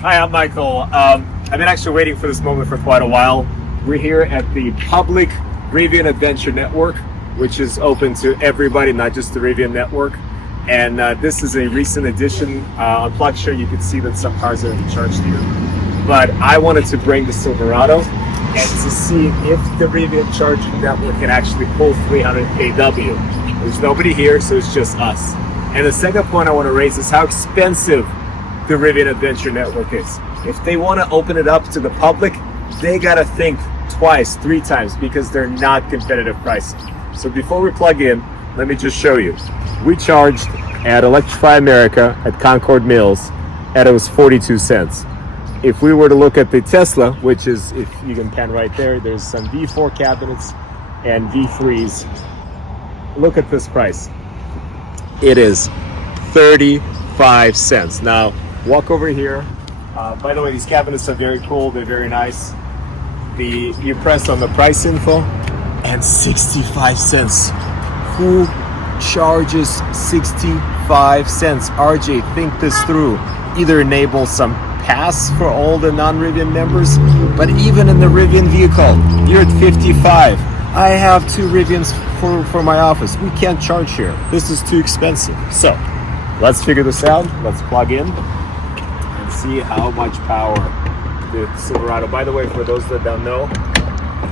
Hi, I'm Michael. I've been actually waiting for this moment for quite a while. We're here at the public Rivian Adventure Network, which is open to everybody, not just the Rivian Network. And this is a recent addition. On PlugShare, you can see that some cars are charged here. But I wanted to bring the Silverado and to see if the Rivian charging network can actually pull 300 kW. There's nobody here, so it's just us. And the second point I want to raise is how expensive the Rivian Adventure Network is. If they want to open it up to the public, they got to think twice, three times, because they're not competitive pricing. So before we plug in, let me just show you. We charged at Electrify America at Concord Mills, and it was 42 cents. If we were to look at the Tesla, which is, if you can pan right there, there's some V4 cabinets and V3s. Look at this price. It is 35 cents. Now, walk over here. By the way, these cabinets are very cool. They're very nice. You press on the price info and 65 cents. Who charges 65 cents? RJ, think this through. Either enable some pass for all the non-Rivian members, but even in the Rivian vehicle, you're at 55. I have two Rivians for my office. We can't charge here. This is too expensive. So let's figure this out. Let's plug in and see how much power the Silverado. By the way, for those that don't know,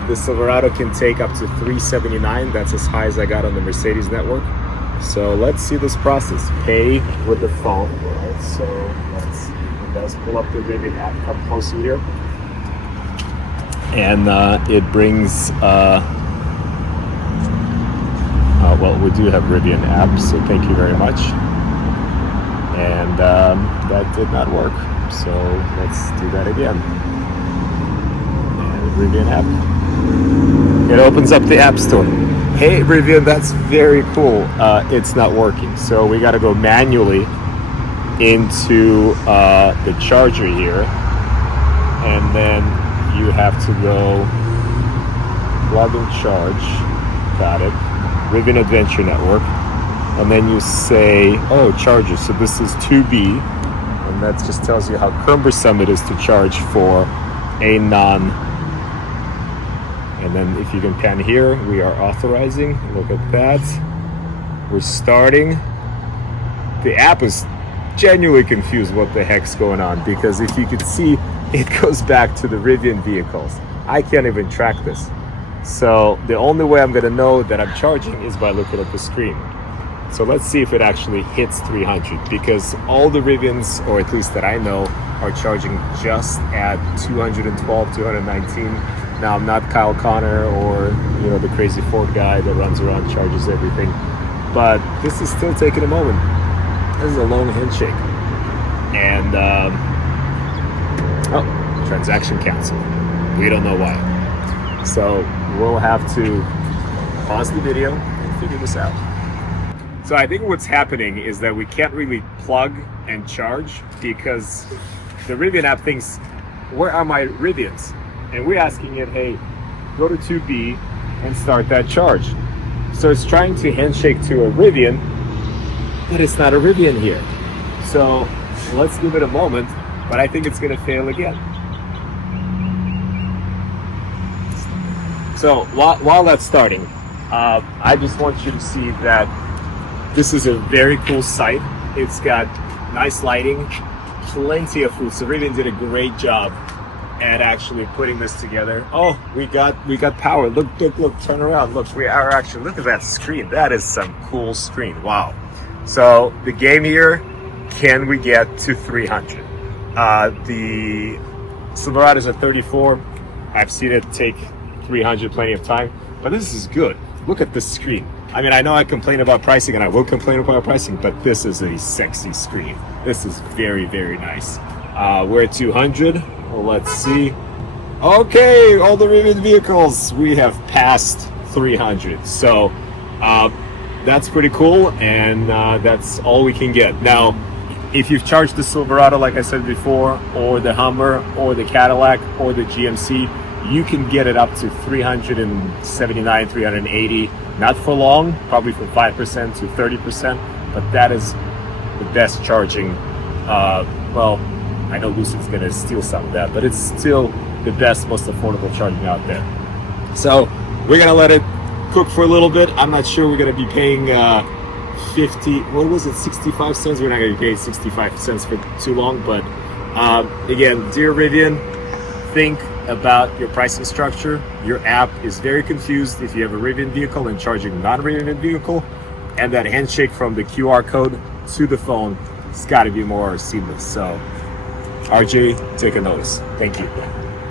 the Silverado can take up to 379. That's as high as I got on the Mercedes network. So let's see this process. Pay with the phone. All right, so let's pull up the Rivian app. Come closer here. And it brings, well, we do have Rivian app, so thank you very much. And that did not work, so let's do that again. And Rivian app. It opens up the App Store. Hey Rivian, that's very cool. It's not working, so we got to go manually into the charger here, and then you have to go plug and charge. Got it. Rivian Adventure Network. And then you say, oh, charger. So this is 2B. And that just tells you how cumbersome it is to charge for a non. And then if you can pan here, we are authorizing. Look at that. We're starting. The app is genuinely confused what the heck's going on, because if you could see, it goes back to the Rivian vehicles. I can't even track this. So the only way I'm gonna know that I'm charging is by looking at the screen. So let's see if it actually hits 300, because all the Rivians, or at least that I know, are charging just at 212, 219. Now I'm not Kyle Connor or the crazy Ford guy that runs around, charges everything, but this is still taking a moment. This is a long handshake. And oh, transaction canceled. We don't know why. So we'll have to pause the video and figure this out. So I think what's happening is that we can't really plug and charge because the Rivian app thinks, where are my Rivians? And we're asking it, hey, go to 2B and start that charge. So it's trying to handshake to a Rivian, but it's not a Rivian here. So let's give it a moment, but I think it's gonna fail again. So while that's starting, I just want you to see that this is a very cool site. It's got nice lighting, plenty of food. So Rivian did a great job at actually putting this together. Oh, we got power. Look, turn around. Look, we are actually, look at that screen. That is some cool screen. Wow. So the game here, can we get to 300? The Silverado's at 34. I've seen it take 300 plenty of time, but this is good. Look at this screen. I mean, I know I complain about pricing, and I will complain about pricing, but this is a sexy screen. This is very, very nice. We're at 200. Well, let's see. Okay, all the Rivian vehicles, we have passed 300. So that's pretty cool, and that's all we can get. Now, if you've charged the Silverado, like I said before, or the Hummer, or the Cadillac, or the GMC, you can get it up to 379, 380. Not for long, probably from 5% to 30%, but that is the best charging, well, I know Lucid's gonna steal some of that, but it's still the best, most affordable charging out there. So we're gonna let it cook for a little bit. I'm not sure we're gonna be paying 65 cents. We're not gonna be paying 65 cents for too long, but again, dear Rivian, think about your pricing structure. Your app is very confused if you have a Rivian vehicle and charging non-Rivian vehicle, and that handshake from the QR code to the phone, it's got to be more seamless. So RJ, take a notice. Thank you.